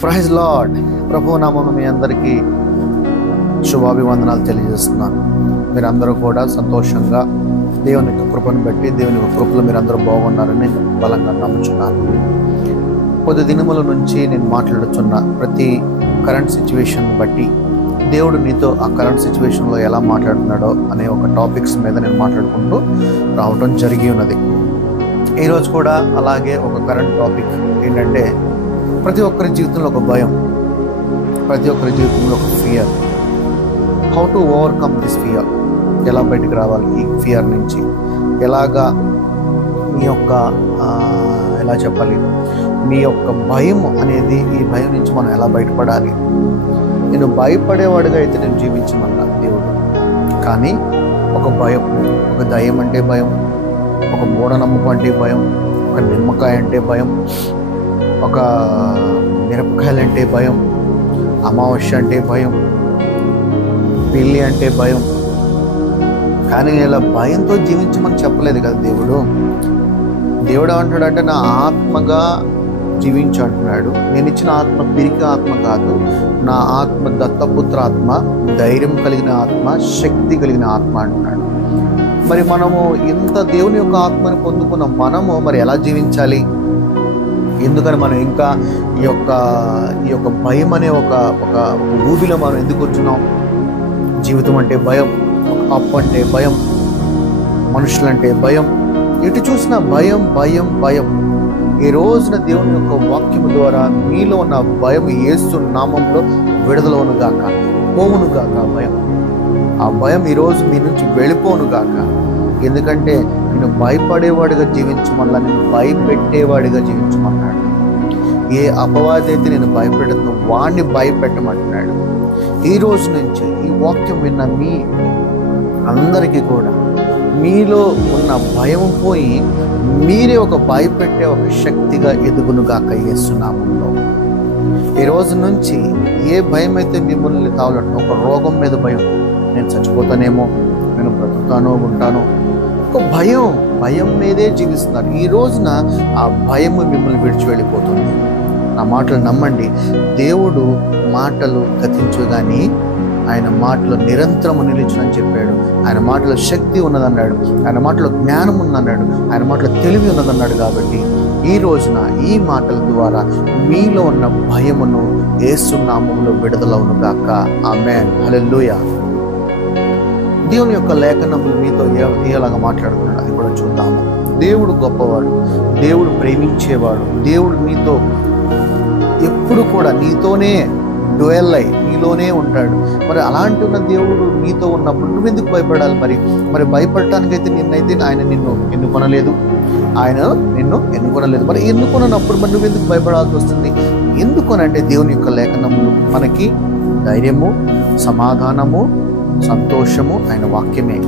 Praise lord. ప్రభువు నామమున మీ అందరికీ శుభాభివందనాలు తెలియజేస్తున్నాను. మీరందరూ కూడా సంతోషంగా దేవుని యొక్క కృపను బట్టి, దేవుని యొక్క కృపలో మీరందరూ బాగున్నారని బలంగా నమ్ముచున్నాను. కొద్ది దినముల నుంచి నేను మాట్లాడుతున్న ప్రతి కరెంట్ సిచ్యువేషన్ బట్టి దేవుడు నీతో ఆ కరెంట్ సిచ్యువేషన్లో ఎలా మాట్లాడుతున్నాడో అనే ఒక టాపిక్స్ మీద నేను మాట్లాడుకుంటూ రావడం జరిగి ఉన్నది. ఈరోజు కూడా అలాగే ఒక కరెంట్ టాపిక్ ఏంటంటే, ప్రతి ఒక్కరి జీవితంలో ఒక భయం, ప్రతి ఒక్కరి జీవితంలో ఒక fear. How to overcome this fear? ఎలా బయటకు రావాలి ఈ ఫియర్ నుంచి? ఎలాగా మీ యొక్క ఎలా చెప్పాలి, మీ యొక్క భయం అనేది, ఈ భయం నుంచి మనం ఎలా బయటపడాలి? నేను భయపడేవాడుగా అయితే నేను జీవించమన్నా దేవుడు, కానీ ఒక భయం, ఒక దయ్యం అంటే భయం, ఒక మూఢనమ్మకం అంటే భయం, ఒక నిమ్మకాయ అంటే భయం, ఒక మిరపకాయలు అంటే భయం, అమావాస్య అంటే భయం, పెళ్ళి అంటే భయం. కానీ ఇలా భయంతో జీవించమని చెప్పలేదు కదా దేవుడు. దేవుడు ఏమంటాడంటే, నా ఆత్మగా జీవించు అంటున్నాడు. నేను ఇచ్చిన ఆత్మ పిరికి ఆత్మ కాదు, నా ఆత్మ దత్తపుత్ర ఆత్మ, ధైర్యం కలిగిన ఆత్మ, శక్తి కలిగిన ఆత్మ అంటున్నాడు. మరి మనము ఇంత దేవుని యొక్క ఆత్మని పొందుకున్న మనము మరి ఎలా జీవించాలి? ఎందుకని మనం ఇంకా ఈ యొక్క భయం అనే ఒక ఊబిలో మనం ఎందుకు వచ్చున్నాం? జీవితం అంటే భయం, అప్పు అంటే భయం, మనుషులంటే భయం, ఎటు చూసినా భయం భయం భయం. ఈ రోజున దేవుని యొక్క వాక్యము ద్వారా మీలో ఉన్న భయం యేసు నామంలో విడుదలవును గాక, పోవును గాక. భయం, ఆ భయం ఈరోజు మీ నుంచి వెళ్ళిపోను గాక. ఎందుకంటే నేను భయపడేవాడిగా జీవించమల్లా, నేను భయపెట్టేవాడిగా జీవించమన్నాడు. ఏ అపవాది అయితే నేను భయపెడుతున్నా వాడిని భయపెట్టమంటున్నాడు. ఈ రోజు నుంచి ఈ వాక్యం విన్న మీ అందరికీ కూడా మీలో ఉన్న భయం పోయి మీరే ఒక భయపెట్టే ఒక శక్తిగా ఎదుగునుగాక యేసు నామములో. ఈ రోజు నుంచి ఏ భయం అయితే మిమ్మల్ని కావాలంటే, ఒక రోగం మీద భయం, నేను చచ్చిపోతానేమో, నేను బ్రతుకుతానో ఉంటానో, ఒక భయం మీదే జీవిస్తున్నారు. ఈ రోజున ఆ భయము మిమ్మల్ని విడిచి వెళ్ళిపోతుంది. నా మాటలు నమ్మండి. దేవుడు మాటలు గతించు కానీ ఆయన మాటలో నిరంతరము నిలిచునని చెప్పాడు. ఆయన మాటలో శక్తి ఉన్నదన్నాడు, ఆయన మాటలో జ్ఞానం ఉందన్నాడు, ఆయన మాటలో తెలివి ఉన్నదన్నాడు. కాబట్టి ఈ రోజున ఈ మాటల ద్వారా మీలో ఉన్న భయమును యేసు నామములో విడుదలవును గాక. ఆమేన్, హల్లెలూయా. దేవుని యొక్క లేఖనములు మీతో ఎలాగా మాట్లాడుతున్నాడు అది కూడా చూద్దాము. దేవుడు గొప్పవాడు, దేవుడు ప్రేమించేవాడు, దేవుడు నీతో ఎప్పుడు కూడా నీతోనే డ్వెల్ అయి నీలోనే ఉంటాడు. మరి అలాంటి ఉన్న దేవుడు నీతో ఉన్నప్పుడు నువ్వెందుకు భయపడాలి? మరి భయపడటానికైతే ఆయన నిన్ను ఎన్నుకొనలేదు, మరి ఎన్నుకొనప్పుడు మరి నువ్వెందుకు భయపడాల్సి వస్తుంది? ఎందుకనంటే దేవుని యొక్క లేఖనములు మనకి ధైర్యము, సమాధానము, సంతోషము ఆయన వాక్యమే.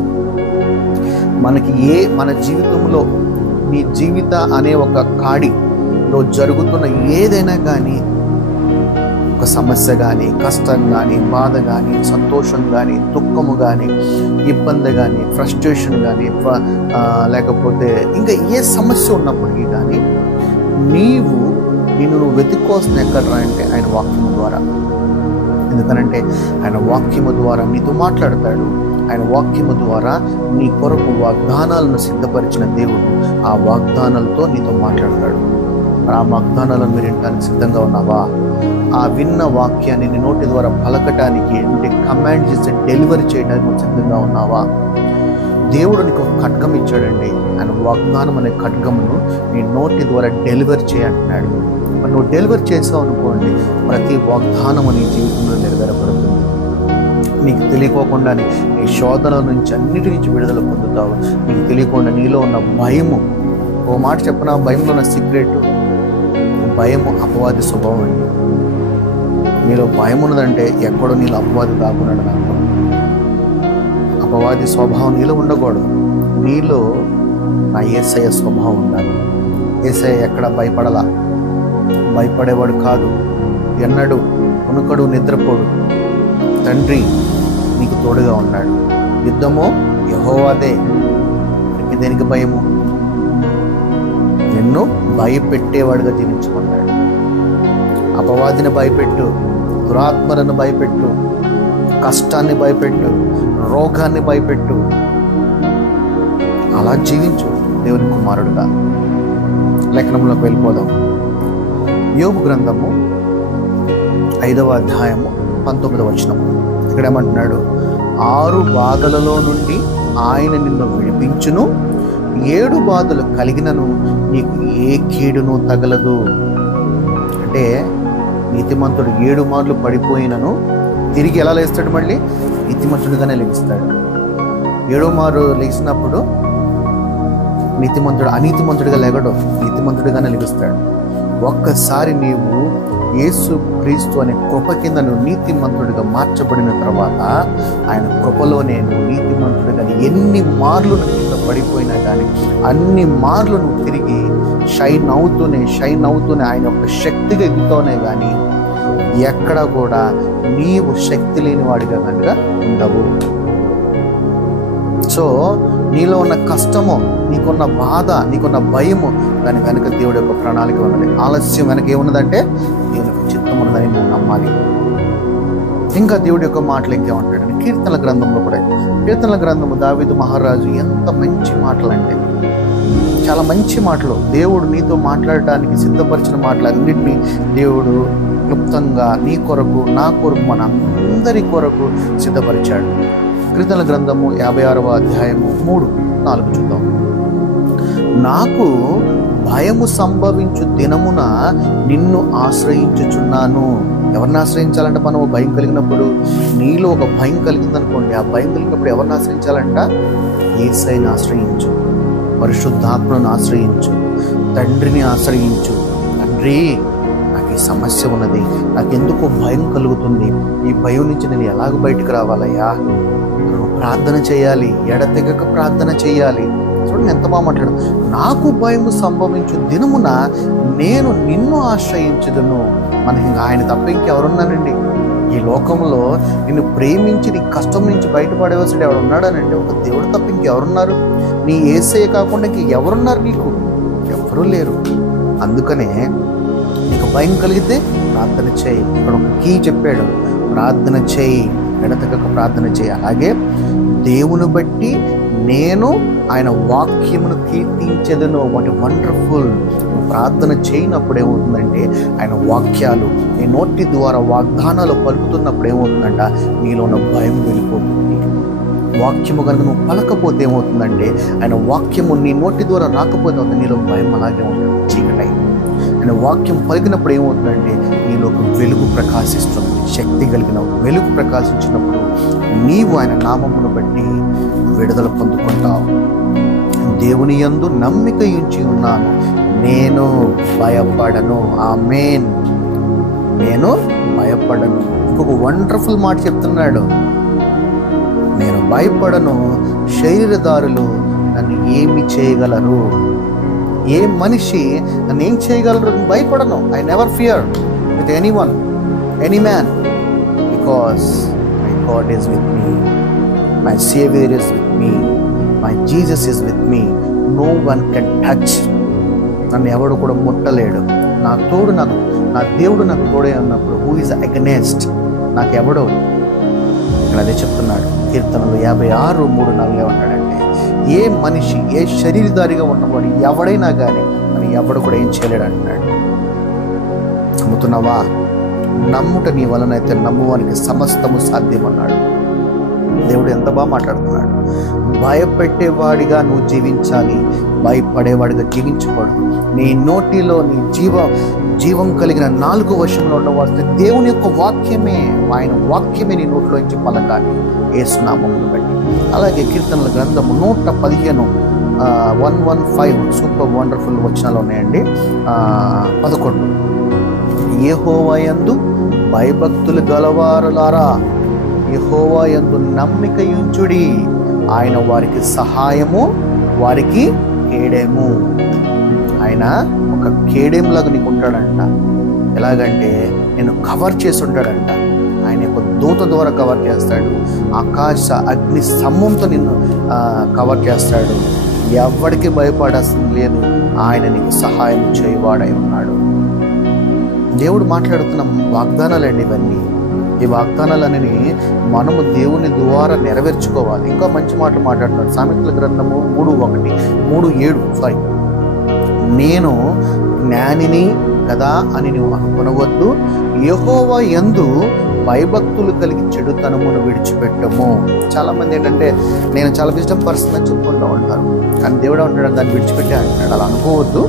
మనకి మన జీవితంలో, నీ జీవిత అనే ఒక కాడిలో జరుగుతున్న ఏదైనా కానీ, ఒక సమస్య కానీ, కష్టం కానీ, బాధ కానీ, సంతోషం కానీ, దుఃఖము కానీ, ఇబ్బంది కానీ, ఫ్రస్ట్రేషన్ కానీ, లేకపోతే ఇంకా ఏ సమస్య ఉన్నప్పటికీ కానీ నిన్ను వెతుక్కోవాల్సిన ఎక్కడ అంటే ఆయన వాక్యము ద్వారా. ఎందుకనంటే ఆయన వాక్యము ద్వారా నీతో మాట్లాడతాడు. ఆయన వాక్యము ద్వారా నీ కొరకు వాగ్దానాలను సిద్ధపరిచిన దేవుడు ఆ వాగ్దానాలతో నీతో మాట్లాడతాడు. ఆ వాగ్దానాలను మీరు వినడానికి సిద్ధంగా ఉన్నావా? ఆ విన్న వాక్యాన్ని నీ నోటి ద్వారా పలకటానికి, అంటే కమాండ్ చేసి డెలివరీ చేయడానికి సిద్ధంగా ఉన్నావా? దేవుడు నీకు ఒక ఖడ్గం ఇచ్చాడండి. ఆయన వాగ్దానం అనే ఖడ్గమును నీ నోటి ద్వారా డెలివరీ చేయంటున్నాడు. మరి నువ్వు డెలివరీ చేసావు అనుకోండి, ప్రతి వాగ్దానము నీ జీవితంలో నెరవేరబడుతుంది. నీకు తెలియకోకుండానే నీ శోధనల నుంచి, అన్నిటి నుంచి విడుదల పొందుతావు. నీకు తెలియకుండా నీలో ఉన్న భయము, ఓ మాట చెప్పిన, భయంలో ఉన్న సీక్రెట్, భయము అపవాది స్వభావం అండి. నీలో భయం ఉన్నదంటే ఎక్కడో నీలో అపవాది దాక్కున్నాడు. నాకు అపవాది స్వభావం నీలో ఉండకూడదు. నీలో నా యేసయ్య స్వభావం ఉండాలి. యేసయ్య ఎక్కడ భయపడేవాడు కాదు, ఎన్నడు ఉనుకడు, నిద్రపోడు. తండ్రి నీకు తోడుగా ఉన్నాడు. యుద్ధము యెహోవాదే, దేనికి భయము? నిన్ను భయపెట్టేవాడుగా జీవించమన్నాడు. అపవాదిని భయపెట్టు, దురాత్మలను భయపెట్టు, కష్టాన్ని భయపెట్టు, రోగాన్ని భయపెట్టు. అలా జీవించు దేవుని కుమారుడుగా. లేఖనంలోకి వెళ్ళిపోదాం. యోబు గ్రంథము 5వ అధ్యాయము 19వ వచనం. ఇక్కడ ఏమంటున్నాడు? 6 బాధలలో నుండి ఆయన నిన్ను విడిపించును, 7 బాధలు కలిగినను నీకు ఏ కీడును తగలదు. అంటే నీతిమంతుడు 7 మార్లు పడిపోయినను తిరిగి ఎలా లేస్తాడు? మళ్ళీ నీతిమంతుడిగానే లేస్తాడు. 7వ మారు లేచినప్పుడు నీతిమంతుడు అనీతిమంతుడిగా లేగడు, నీతిమంతుడిగానే లెగుస్తాడు. ఒక్కసారి నీవు యేసు క్రీస్తు అనే కృప కింద నువ్వు నీతిమంతుడిగా మార్చబడిన తర్వాత ఆయన కృపలో నేను నీతిమంతుడిగా ఎన్ని మార్లు కింద పడిపోయినా కానీ అన్ని మార్లు నువ్వు తిరిగి షైన్ అవుతూనే ఆయన యొక్క శక్తిగా ఎగుతూనే కానీ ఎక్కడ కూడా నీవు శక్తి లేని వాడిగా కనుక ఉండవు. సో నీలో ఉన్న కష్టము, నీకున్న బాధ, నీకున్న భయము, దాని వెనక దేవుడి యొక్క ప్రణాళిక ఉన్నది. ఆలస్యం వెనక ఏమున్నదంటే దేవుని యొక్క చిత్తం ఉన్నదని నువ్వు నమ్మాలి. ఇంకా దేవుడి యొక్క మాటలు ఇంకేమంటాడు? కీర్తనల గ్రంథంలో కూడా, కీర్తనల గ్రంథము దావీదు మహారాజు ఎంత మంచి మాటలు అంటే, చాలా మంచి మాటలు. దేవుడు నీతో మాట్లాడడానికి సిద్ధపరిచిన మాటలన్నింటినీ దేవుడు క్లుప్తంగా నీ కొరకు, నా కొరకు, మన అందరి కొరకు సిద్ధపరిచాడు. కీర్తనల గ్రంథము 56వ అధ్యాయము 3-4 చూద్దాం. నాకు భయము సంభవించు దినమున నిన్ను ఆశ్రయించుచున్నాను. ఎవరిని ఆశ్రయించాలంటే మనం భయం కలిగినప్పుడు, నీలో ఒక భయం కలిగిందనుకోండి, ఆ భయం కలిగినప్పుడు ఎవరిని ఆశ్రయించాలంట? యేసయ్యని ఆశ్రయించు, పరిశుద్ధాత్మను ఆశ్రయించు, తండ్రిని ఆశ్రయించు. తండ్రి, నాకు ఈ సమస్య ఉన్నది, నాకెందుకో భయం కలుగుతుంది, ఈ భయం నుంచి నేను ఎలాగ బయటకు రావాలయ్యా? ప్రార్థన చేయాలి, ఎడతెగక ప్రార్థన చేయాలి. చూడండి ఎంత బాగా మాట్లాడు. నాకు భయము సంభవించు దినమున నేను నిన్ను ఆశ్రయించుదును. మనకి ఆయన తప్ప ఇంకెవరున్నానండి ఈ లోకంలో? నిన్ను ప్రేమించి నీ కష్టం నుంచి బయటపడేవాల్సి ఎవరు ఉన్నాడనండి? ఒక దేవుడు తప్ప ఇంకెవరున్నారు? నీ యేసయ్య కాకుండా ఇంక ఎవరున్నారు? నీకు ఎవరూ లేరు. అందుకనే నీకు భయం కలిగితే ప్రార్థన చేయి. ఇక్కడ ఒక కీ చెప్పాడు, ప్రార్థన చేయి, ఎడతెగక ప్రార్థన చేయి. అలాగే దేవుని బట్టి నేను ఆయన వాక్యమును కీర్తించేదను. వాటి వండర్ఫుల్. ప్రార్థన చేయనప్పుడు ఏమవుతుందంటే ఆయన వాక్యాలు నీ నోటి ద్వారా వాగ్దానాలు పలుకుతున్నప్పుడు ఏమవుతుందంట? నీలో ఉన్న భయం వెళ్ళిపోతుంది. వాక్యము కనుక నువ్వు పలకపోతే ఏమవుతుందంటే ఆయన వాక్యము నీ నోటి ద్వారా రాకపోతే నీలో భయం అలాగే ఉంటుంది, చీకటై. ఆయన వాక్యం పలికినప్పుడు ఏమవుతుందంటే నీలో ఒక వెలుగు ప్రకాశిస్తుంది. శక్తి కలిగిన వెలుగు ప్రకాశించినప్పుడు నీవు ఆయన నామమును బట్టి విడుదల పొందుకుంటావు. దేవుని యందు నమ్మిక ఉంచి ఉన్నాను, నేను భయపడను. ఆమేన్. నేను భయపడను. ఇంకొక వండర్ఫుల్ మాట చెప్తున్నాడు, నేను భయపడను, శరీరదారులు నన్ను ఏమి చేయగలరు? ఏ మనిషి నన్ను ఏం చేయగలరు? భయపడను. I never fear with anyone, any man, because my God is with me, my saviour is with me, my Jesus is with me. No one can touch. నన్ను ఎవడు కూడా ముట్టలేడు. నా తోడు, నా దేవుడు నాకు తోడే ఉన్నప్పుడు హూ ఈజ్ అగెనెస్ట్? నాకు ఎవడో. ఇక్కడ అదే చెప్తున్నాడు కీర్తనలు 56:3-4 ఏమంటాడంటే, ఏ మనిషి, ఏ శరీరధారిగా ఉన్నవాడు ఎవడైనా కానీ మరి ఎవడు కూడా ఏం చేయలేడు అంటున్నాడు. నమ్ముతున్నావా? నమ్ముట నీ వలనైతే నమ్మువానికి సమస్తము సాధ్యమన్నాడు. దేవుడు ఎంత బాగా మాట్లాడుతున్నాడు. భయపెట్టేవాడిగా నువ్వు జీవించాలి, భయపడేవాడిగా జీవించకూడదు. నీ నోటిలో నీ జీవం కలిగిన 4 వశంలో ఉన్నవాడు దేవుని యొక్క వాక్యమే. ఆయన వాక్యమే నీ నోటిలోంచి పలకాలి, యేసునామమును బట్టి. అలాగే కీర్తనల గ్రంథము 115 115 సూపర్ వండర్ఫుల్ వచనాలు ఉన్నాయండి. 11 యెహోవా యందు భయభక్తులు గలవారులారా, యెహోవా యందు నమ్మిక ఉంచుడి, ఆయన వారికి సహాయము, వారికి కేడెము. ఆయన ఒక కేడెంలాగా నీకు ఉంటాడంట. ఎలాగంటే నేను కవర్ చేసి ఉంటాడంట. ఆయన యొక్క దూత ద్వారా కవర్ చేస్తాడు. ఆకాశ అగ్ని స్తంభంతో నిన్ను కవర్ చేస్తాడు. ఎవరికి భయపడాల్సింది లేదు. ఆయన నీకు సహాయం చేయవాడై ఉన్నాడు. దేవుడు మాట్లాడుతున్న వాగ్దానాలండి ఇవన్నీ. ఈ వాగ్దానాలని మనము దేవుని ద్వారా నెరవేర్చుకోవాలి. ఇంకా మంచి మాటలు మాట్లాడుతున్నాడు. సామెతల గ్రంథము 3:7 నేను జ్ఞానిని కదా అని నువ్వు అనుకొనవద్దు, యెహోవా యందు భయభక్తులు కలిగి చెడుతనమును విడిచిపెట్టము. చాలామంది ఏంటంటే నేను చాలా విజ్డమ్ పర్సన్ అని చెప్పుకుంటూ ఉంటారు, కానీ దేవుడు అంటాడు దాన్ని విడిచిపెట్టే అంటున్నాడు. అలా అనుకోవద్దు,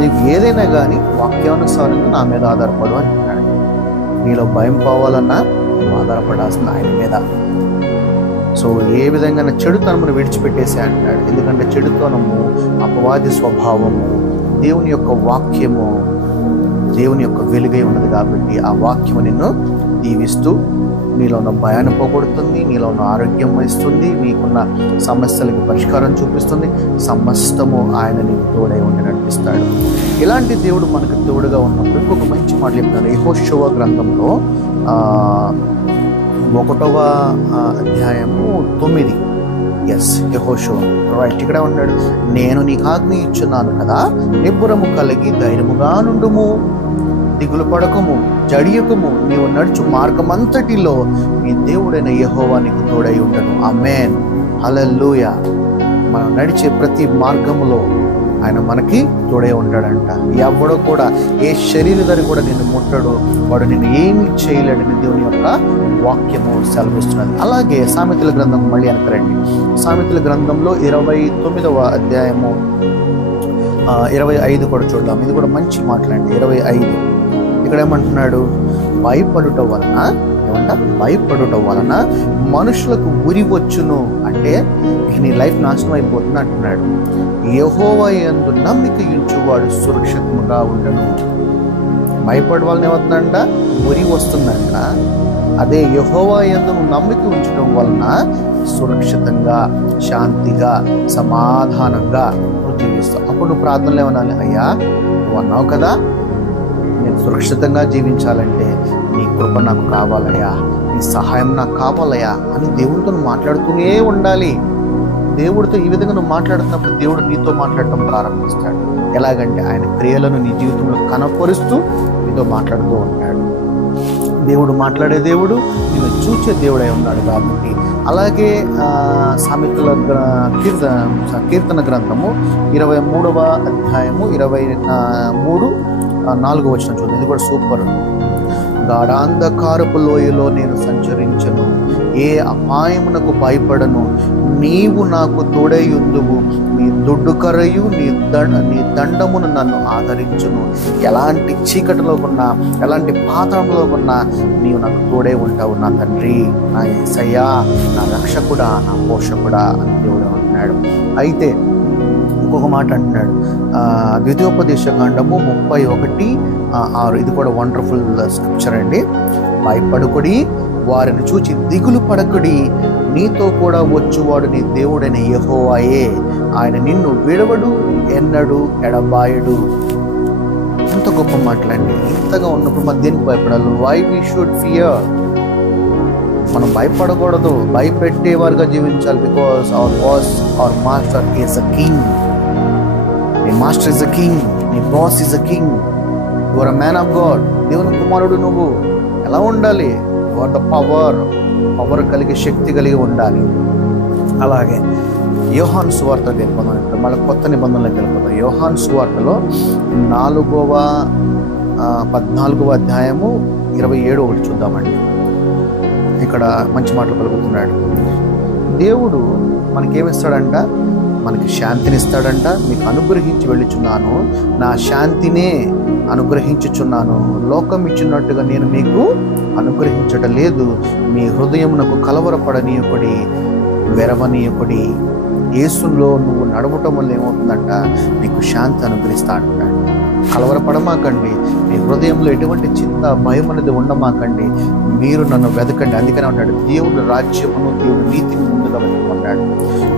నీకు ఏదైనా కానీ వాక్యానుసారంగా నా మీద ఆధారపడు అంటున్నాడు. నీలో భయం పోవాలన్నా నువ్వు ఆధారపడాల్సిన ఆయన మీద. సో ఏ విధంగా చెడుతనమును విడిచిపెట్టేసి అంటున్నాడు. ఎందుకంటే చెడుతనము అపవాది స్వభావము, దేవుని యొక్క వాక్యము దేవుని యొక్క వెలుగై ఉన్నది కాబట్టి ఆ వాక్యము నిన్ను దీవిస్తూ నీలో ఉన్న భయాన్ని పోగొడుతుంది, నీలో ఉన్న ఆరోగ్యం ఇస్తుంది, నీకున్న సమస్యలకు పరిష్కారం చూపిస్తుంది. సమస్తము ఆయన నీకు తోడై ఉండి నడిపిస్తాడు. ఇలాంటి దేవుడు మనకు తోడుగా ఉన్నప్పుడు ఇంకొక మంచి మాట చెప్తాను. యెహోషువ గ్రంథంలో 1వ అధ్యాయము 9. యెహోషువ రైట్ ఇక్కడ ఉన్నాడు. నేను నీకు ఆజ్ఞ ఇచ్చున్నాను కదా, నిబ్బరము కలిగి ధైర్యముగా నుండుము, దిగులు పడకము, జడియకము, నీవు నడుచు మార్గమంతటిలో నీ దేవుడైన యెహోవా నీకు తోడై ఉండను. ఆమేన్, హల్లెలూయా. మనం నడిచే ప్రతి మార్గములో ఆయన మనకి తోడై ఉంటాడంట. ఎవడో కూడా ఏ శరీరధారి కూడా నిన్ను ముట్టడు, వాడు నిన్ను ఏమి చేయలేడని దేవుని యొక్క వాక్యము సెలవిస్తున్నది. అలాగే సామెతల గ్రంథం మళ్ళీ వెనకరండి. సామెతల గ్రంథంలో 29వ అధ్యాయము 25 కూడా చూద్దాం. ఇది కూడా మంచి మాటలండి. 25 ఇక్కడ ఏమంటున్నాడు? భయపడుట వలన మనుషులకు ఉరి వచ్చును. అంటే నీ లైఫ్ నాశనం అయిపోతుంది అంటున్నాడు. యెహోవా యందు నమ్మిక ఉంచువాడు సురక్షితంగా ఉండను. భయపడే వాళ్ళని ఏమవుతుందంట? ఉరి వస్తుందంట. అదే యెహోవా యందు నువ్వు నమ్మిక ఉంచడం వలన సురక్షితంగా, శాంతిగా, సమాధానంగా నువ్వు జీవిస్తావు. అప్పుడు నువ్వు ప్రార్థనలు ఏమనాలి? అయ్యా నువ్వు అన్నావు కదా నేను సురక్షితంగా జీవించాలంటే నీ కృప నాకు కావాలయ్యా, నీ సహాయం నాకు కావాలయ్యా అని దేవుడితో నువ్వు మాట్లాడుతూనే ఉండాలి. దేవుడితో ఈ విధంగా నువ్వు మాట్లాడుతున్నప్పుడు దేవుడు నీతో మాట్లాడటం ప్రారంభిస్తాడు. ఎలాగంటే ఆయన క్రియలను నీ జీవితంలో కనపరుస్తూ నీతో మాట్లాడుతూ ఉంటాడు. దేవుడు మాట్లాడే దేవుడు, నిన్ను చూచే దేవుడై ఉన్నాడు కాబట్టి. అలాగే సామెతల కీర్తన గ్రంథము 23వ అధ్యాయము 23:4 చూద్దాం. ఇది కూడా సూపర్. గాఢాంధకారపు లోయలో నేను సంచరించను, ఏ అపాయమునకు భయపడను, నీవు నాకు తోడైయుందువు, నీ దుడ్డు కర్రయు నీ దండమును నన్ను ఆదరించును. ఎలాంటి చీకటిలో ఉన్నా, ఎలాంటి పాత్రలో ఉన్నా నీవు నాకు తోడై ఉంటావు నా తండ్రి, నా యేసయ్యా, నా రక్షకుడా, నా పోషకుడా అని దేవుడు అంటున్నాడు. అయితే ఇంకొక మాట అంటున్నాడు, ద్వితీయోపదేశకాండము 31:6. ఇది కూడా వండర్ఫుల్ స్క్రిప్చర్ అండి. భయపడుకుడి, వారిని చూచి దిగులు పడకుడి, నీతో కూడా వచ్చువాడు నీ దేవుడైన యెహోవాయే, ఆయన నిన్ను విడవడు, ఎన్నడు ఎడబాయడు. ఎంత గొప్ప మాటలండి. ఇంతగా ఉన్నప్పుడు మన దేనికి భయపడాలి? Why we should fear? మనం భయపడకూడదు, భయపెట్టేవారుగా జీవించాలి. Because our boss, our master is a king. నీ మాస్టర్ ఇస్ అ కింగ్, నీ boss is a king. You are a man of God. దేవుని కుమారుడు నువ్వు. ఎలా ఉండాలి? యు ఆర్ ద పవర్ కలిగి, శక్తి కలిగి ఉండాలి. అలాగే యోహాను సువార్త వెళ్ళిపోదాం. ఇప్పుడు మళ్ళీ కొత్త నిబంధనలకు వెళ్ళిపోతాం. యోహాను సువార్తలో 14వ అధ్యాయము 27 చూద్దామండి. ఇక్కడ మంచి మాటలు పలుకుతున్నాడు. దేవుడు మనకేమిస్తాడంట? మనకి శాంతినిస్తాడంట. మీకు అనుగ్రహించి వెళ్ళుచున్నాను, నా శాంతినే అనుగ్రహించుచున్నాను, లోకం ఇచ్చినట్టుగా నేను మీకు అనుగ్రహించటం లేదు. మీ హృదయమునకు కలవరపడనీయకుడి, వెరవనీయకుడి. యేసులో నువ్వు నడవటం వల్ల ఏమవుతుందంట? నీకు శాంతి అనుగ్రహిస్తా అంటాడు. కలవరపడమాకండి, మీ హృదయంలో ఎటువంటి చింత, భయం అనేది ఉండమాకండి. మీరు నన్ను వెతకండి. అందుకనే ఉన్నాడు, దేవుని రాజ్యమును, దేవుని నీతిని ముందుగా వెతుకున్నాడు.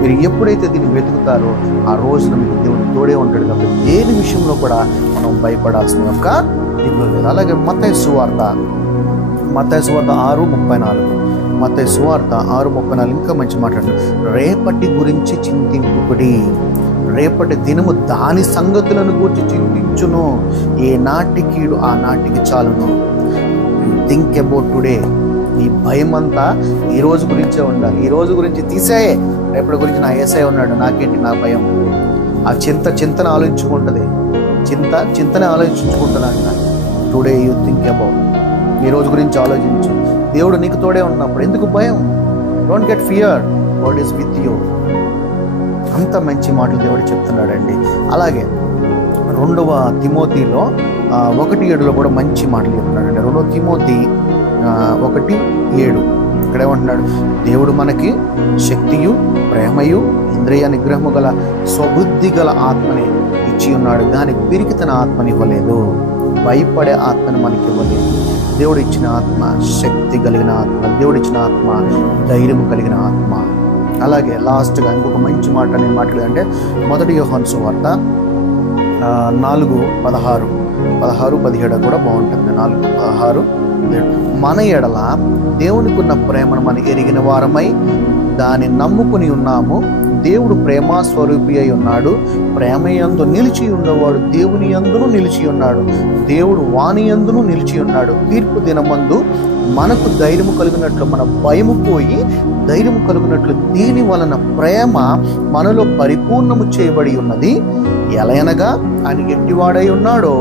మీరు ఎప్పుడైతే దీన్ని వెతుకుతారో ఆ రోజున మీకు దేవుడు తోడే ఉంటాడు. కాబట్టి దేని విషయంలో కూడా మనం భయపడాల్సిన యొక్క దిగులు లేదు. అలాగే మత్తయి సువార్త 6:34. మత్తయి సువార్త 6:34 ఇంకా మంచి మాట్లాడు. రేపటి గురించి చింతింపుకుడి, రేపటి దినము దాని సంగతులను గూర్చి చింతించును. ఏ నాటికీడు ఆ నాటికి చాలును. Think about today. నీ భయం అంతా ఈ రోజు గురించే ఉండాలి. ఈ రోజు గురించి తీసేయే, రేపటి గురించి నా యేసయ్య ఉన్నాడు, నాకేంటి నా భయం. ఆ చింతన ఆలోచించుకుంటుంది, చింతనే ఆలోచించుకుంటుందంట. Today you think about. ఈ రోజు గురించి ఆలోచించు. దేవుడు నీకు తోడే ఉన్నప్పుడు ఎందుకు భయం? Don't get fear, God is with you. అంత మంచి మాటలు దేవుడు చెప్తున్నాడండి. అలాగే 2వ తిమోతిలో 1:7 కూడా మంచి మాటలు చెప్తున్నాడండి. 2 తిమోతి 1:7 ఇక్కడేమంటున్నాడు? దేవుడు మనకి శక్తియు ప్రేమయు ఇంద్రియ నిగ్రహము గల స్వబుద్ధి గల ఆత్మని ఇచ్చి ఉన్నాడు, కానీ పిరికితన ఆత్మని ఇవ్వలేదు. భయపడే ఆత్మని మనకి ఇవ్వలేదు. దేవుడు ఇచ్చిన ఆత్మ శక్తి కలిగిన ఆత్మ, దేవుడు ఇచ్చిన ఆత్మ ధైర్యం కలిగిన ఆత్మ. అలాగే లాస్ట్గా ఇంకొక మంచి మాట నేను మాట్లాడంటే 1 యోహాను సువార్త 4:16-17 కూడా బాగుంటుంది. 4:16 మన ఎడల దేవునికి ఉన్న ప్రేమను మనం ఎరిగిన వారమై దాన్ని నమ్ముకుని ఉన్నాము. దేవుడు ప్రేమ స్వరూపి అయి ఉన్నాడు. ప్రేమ యందు నిలిచి ఉన్నవాడు దేవుని యందును నిలిచి ఉన్నాడు, దేవుడు వాని యందును నిలిచి ఉన్నాడు. తీర్పు దినమందు మనకు ధైర్యము కలిగినట్లు మన భయము పోయి ధైర్యము కలిగినట్లు దీని వలన ప్రేమ మనలో పరిపూర్ణము చేయబడి ఉన్నది. ఎలయనగా ఆయన ఎట్టివాడై ఉన్నాడో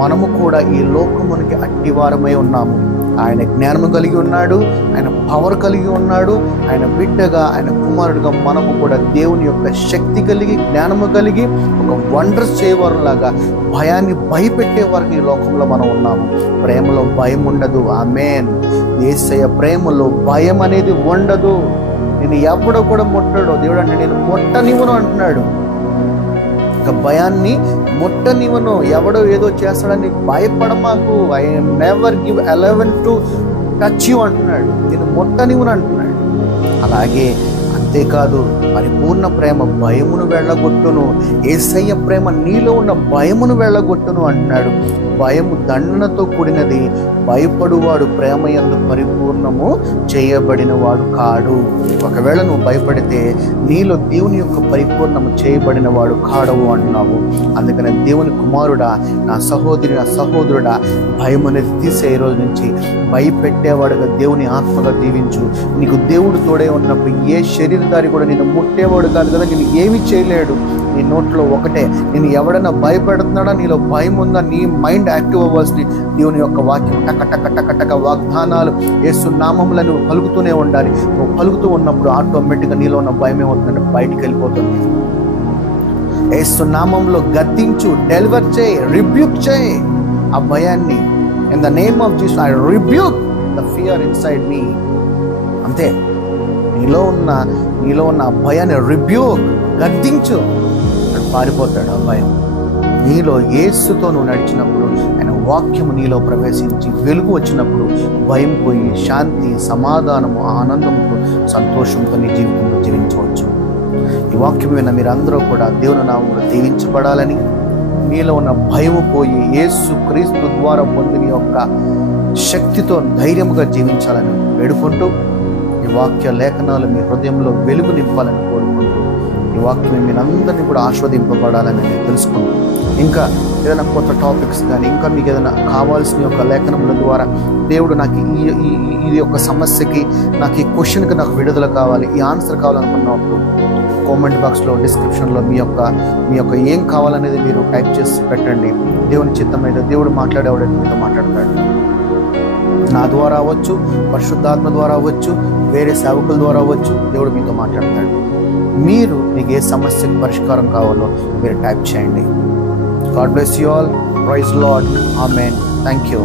మనము కూడా ఈ లోకమునికి అట్టివారమై ఉన్నాము. ఆయన జ్ఞానము కలిగి ఉన్నాడు, ఆయన పవర్ కలిగి ఉన్నాడు. ఆయన బిడ్డగా, ఆయన కుమారుడుగా మనము కూడా దేవుని యొక్క శక్తి కలిగి, జ్ఞానము కలిగి ఒక వండర్స్ చేయవారులాగా భయాన్ని భయపెట్టే వరకు ఈ లోకంలో మనం ఉన్నాము. ప్రేమలో భయం ఉండదు. ఆమేన్. యేసయ్య ప్రేమలో భయం అనేది ఉండదు. నేను ఎవడో కూడా ముట్టడు. దేవుడు అంటే నేను ముట్టనివ్వను అంటున్నాడు. ఇక భయాన్ని ముట్టనివ్వను, ఎవడో ఏదో చేస్తాడని భయపడమాకు. I never give allowance to touch you అంటున్నాడు. నేను ముట్టనివ్వను అంటున్నాడు. అలాగే అంతేకాదు, పరిపూర్ణ ప్రేమ భయమును వెళ్ళగొట్టును. యేసయ్య ప్రేమ నీలో ఉన్న భయమును వెళ్ళగొట్టును అంటున్నాడు. భయము దండనతో కూడినది, భయపడువాడు ప్రేమ యందు పరిపూర్ణము చేయబడిన వాడు కాడు. ఒకవేళ నువ్వు భయపడితే నీలో దేవుని యొక్క పరిపూర్ణము చేయబడిన వాడు కాడవు అంటున్నావు. అందుకనే దేవుని కుమారుడా, నా సహోదరి, నా సహోదరుడా, భయం అనేది తీసే ఈ రోజు నుంచి భయపెట్టేవాడుగా దేవుని ఆత్మగా దీవించు. నీకు దేవుడు తోడే ఉన్నప్పుడు ఏ శరీరధారి కూడా నిన్ను ముట్టేవాడు కాదు కదా, నేను ఏమి చేయలేడు. నీ నోట్లో ఒకటే, నేను ఎవడైనా భయపెడుతున్నాడా, నీలో భయం ఉందా, నీ మైండ్ యాక్టివ్ అవ్వాల్సింది. దేవుని యొక్క వాక్యం టక టక టక టక వాగ్దానాలు యేసు నామములను నువ్వు పలుకుతూనే ఉండాలి. నువ్వు పలుకుతూ ఉన్నప్పుడు ఆటోమేటిక్గా నీలో ఉన్న భయం ఏమవుతుందంటే బయటికి వెళ్ళిపోతుంది. యేసు నామంలో గద్దించు, డెలివర్ చేయి, రిబ్యూక్ చేయి ఆ భయాన్ని. In the name of Jesus I rebuke the fear inside me. అంతే, నీలో ఉన్న ఆ భయాన్ని రిబ్యూక్, గద్దించు, పారిపోతాడు ఆ భయం. నీలో యేసుతో నువ్వు నడిచినప్పుడు, ఆయన వాక్యము నీలో ప్రవేశించి వెలుగు వచ్చినప్పుడు భయం పోయి శాంతి, సమాధానము, ఆనందంతో, సంతోషంతో నీ జీవితంలో జీవించవచ్చు. ఈ వాక్యం విన్న మీరందరూ కూడా దేవుని నామములో దీవించబడాలని, మీలో ఉన్న భయము పోయి యేసు క్రీస్తు ద్వారా పొందిన యొక్క శక్తితో ధైర్యముగా జీవించాలని వేడుకుంటూ, ఈ వాక్య లేఖనాలు మీ హృదయంలో వెలుగు నింపాలని కోరుకుంటూ, ఈ వాక్యం మీరందరినీ కూడా ఆస్వాదింపబడాలని తెలుసుకుంటూ, ఇంకా ఏదైనా కొత్త టాపిక్స్ కానీ, ఇంకా మీకు ఏదైనా కావాల్సిన యొక్క లేఖనముల ద్వారా దేవుడు నాకు ఈ యొక్క సమస్యకి, నాకు ఈ క్వశ్చన్కి నాకు విడుదల కావాలి, ఈ ఆన్సర్ కావాలనుకున్నప్పుడు కామెంట్ బాక్స్లో, డిస్క్రిప్షన్లో మీ యొక్క ఏం కావాలనేది మీరు టైప్ చేసి పెట్టండి. దేవుని చిత్తమైతే దేవుడు మాట్లాడేవాడైతే మీతో మాట్లాడతాడు. నా ద్వారా అవ్వచ్చు, పరిశుద్ధాత్మ ద్వారా అవ్వచ్చు, వేరే సేవకుల ద్వారా అవ్వచ్చు, దేవుడు మీతో మాట్లాడతాడు. మీకు ఏ సమస్యకు పరిష్కారం కావాలో మీరు టైప్ చేయండి. God bless you all. Praise the Lord. Amen. Thank you.